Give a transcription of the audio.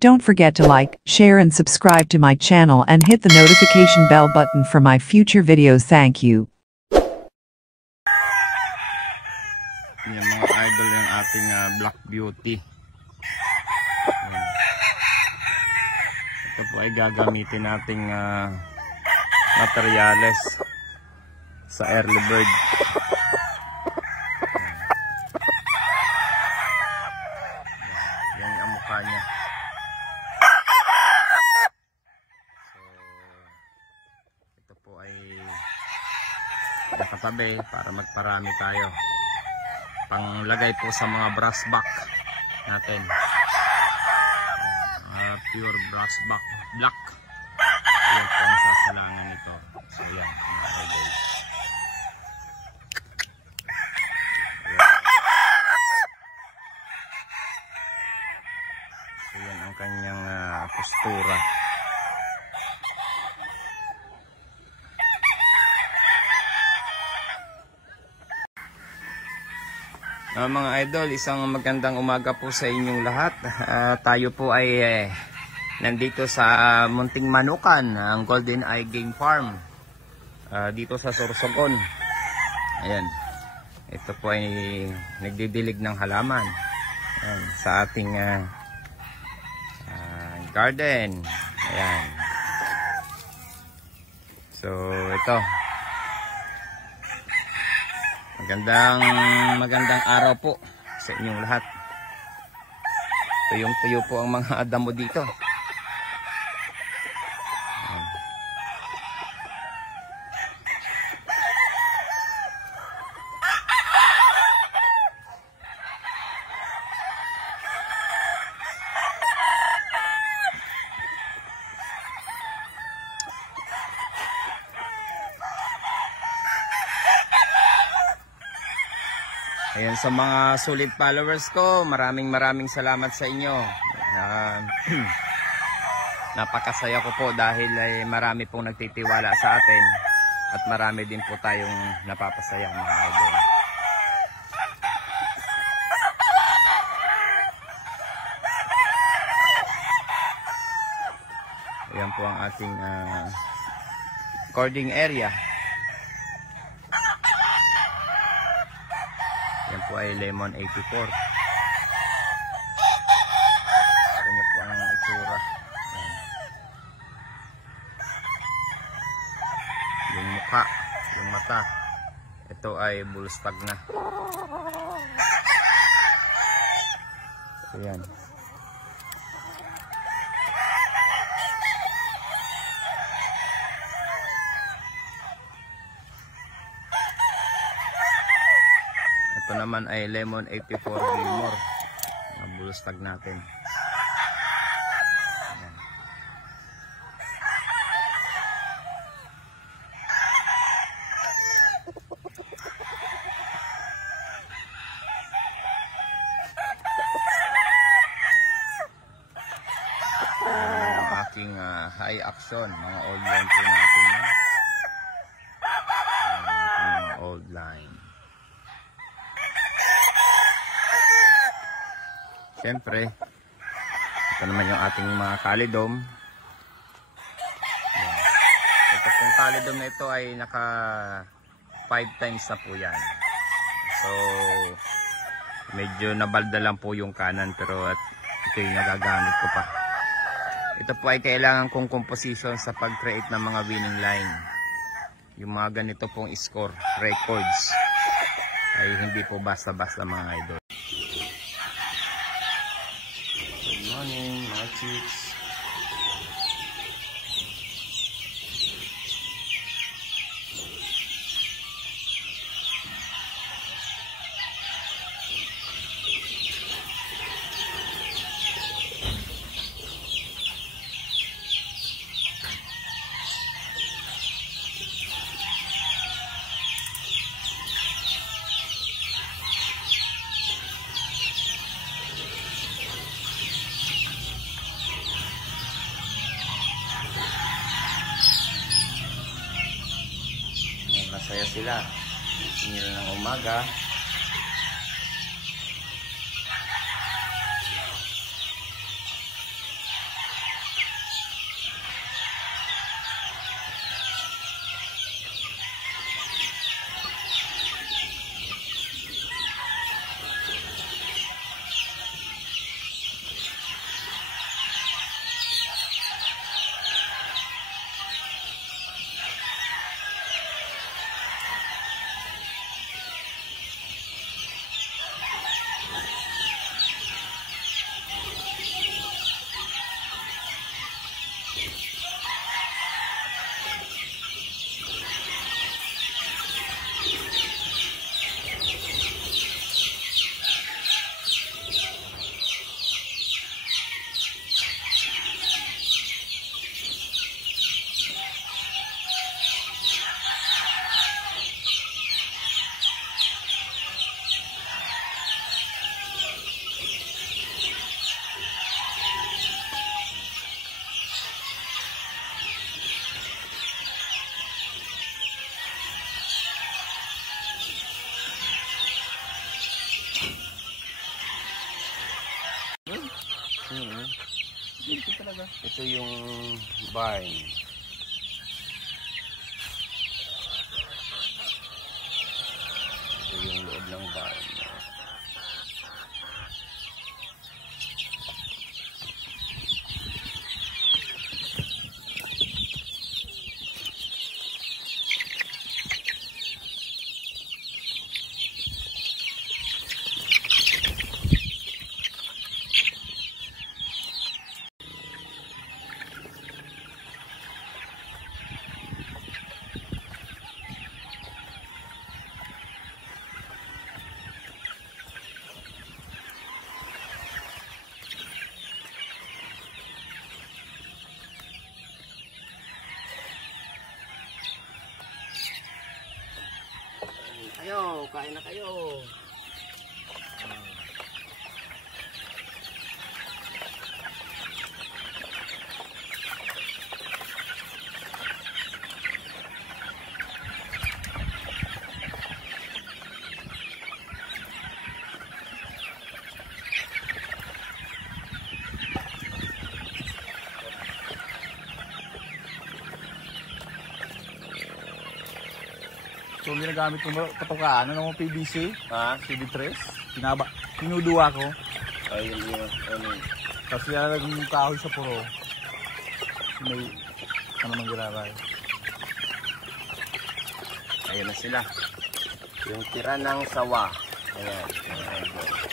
Don't forget to like, share and subscribe to my channel and hit the notification bell button for my future videos. Thank you. Yan mga idol, yung ating Black Beauty. Ito po ay gagamitin nating materyales sa early bird. Yan ang mukha niya. So, ito po ay nakatabi para magparami tayo. Panglagay po sa mga brass back natin. Pure brass back black. Yan po ang sasalangan nito. So yan, mga idol. So yan ang kanyang postura. Mga idol, isang magandang umaga po sa inyong lahat. Tayo po ay nandito sa Munting Manukan, ang Golden Eye Game Farm, dito sa Sorsogon. Ayan, ito po ay nagdidilig ng halaman. Ayan, sa ating garden. Ayan. So ito, magandang araw po sa inyong lahat. Tuyong-tuyo po ang mga damo dito. Ayan, sa mga solid followers ko, maraming salamat sa inyo. Napakasaya ko po dahil ay marami pong nagtitiwala sa atin at marami din po tayong napapasaya, mga idol. Ayan po ang ating recording area. Yan po ay Lemon 84. Ito niyo po ang itsura. Yan. Yung mukha, yung mata. Ito ay bullstag na. Ayan. Ito naman ay Lemon 84 Gilmore. Ang bulstag natin. Ayan. Ang aking high action, mga old line po natin. Mga old line. Siyempre, ito naman yung ating mga kalidom. Ito pong kalidom na ito ay naka 5 times na po yan. So, medyo nabalda lang po yung kanan, pero at ito yung nagagamit ko pa. Ito po ay kailangan kong composition sa pag-create ng mga winning line. Yung mga ganito pong score, records, ay hindi po basta-basta, mga idol. Morning, mga chicks. Masaya sila. Gising nila ng umaga. Ito talaga. Ito yung barn. Ito yung loob ng barn. Kain na kayo. So, ginagamit ko patukaan. Ano mo PVC? Ha? CD3. Pinuduwa ko. Ayun yun. Tapos nilalagay yung kahoy sa puro. May ano mang ginagay. Ayun na sila. Yung tira ng sawa. Ayan.